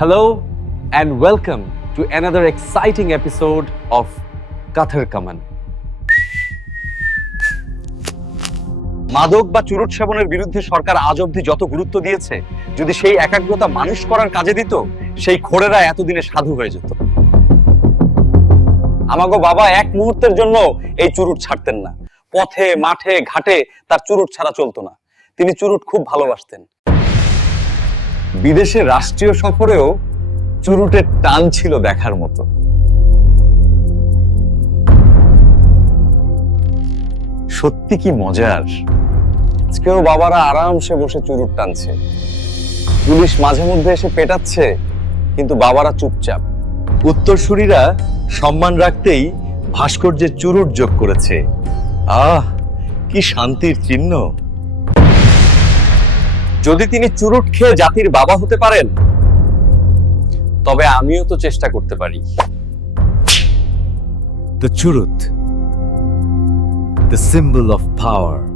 Hello and welcome to another exciting episode of Kathar Kaman. মাদক বা চুরুট সেবনের বিরুদ্ধে সরকার আজ অবধি যত গুরুত্ব দিয়েছে, যদি সেই একাগ্রতা মানুষ করার কাজে দিত, সেই খোরেরা এতদিনে সাধু হয়ে যেত। আমাগো বাবা এক মুহূর্তের জন্য এই চুরুট ছাড়তেন না। পথে, মাঠে, ঘাটে তার চুরুট ছাড়া চলতো না। তিনি চুরুট খুব ভালোবাসতেন। বিদেশে রাষ্ট্রীয় সফরেও চুরুটের টান ছিল দেখার মতো। সত্যি কি মজার? আজকেও বাবারা আরামসে বসে চুরুট টানছে। পুলিশ মাঝে মধ্যে এসে পেটাচ্ছে, কিন্তু বাবারা চুপচাপ। উত্তরসূরিরা সম্মান রাখতেই ভাস্কর্যে চুরুট যোগ করেছে। আহ, কি শান্তির চিহ্ন। যদি তিনি চুরুট খেয়ে জাতির বাবা হতে পারেন, তবে আমিও তো চেষ্টা করতে পারি দ্য চুরুত দ্য সিম্বল অফ power.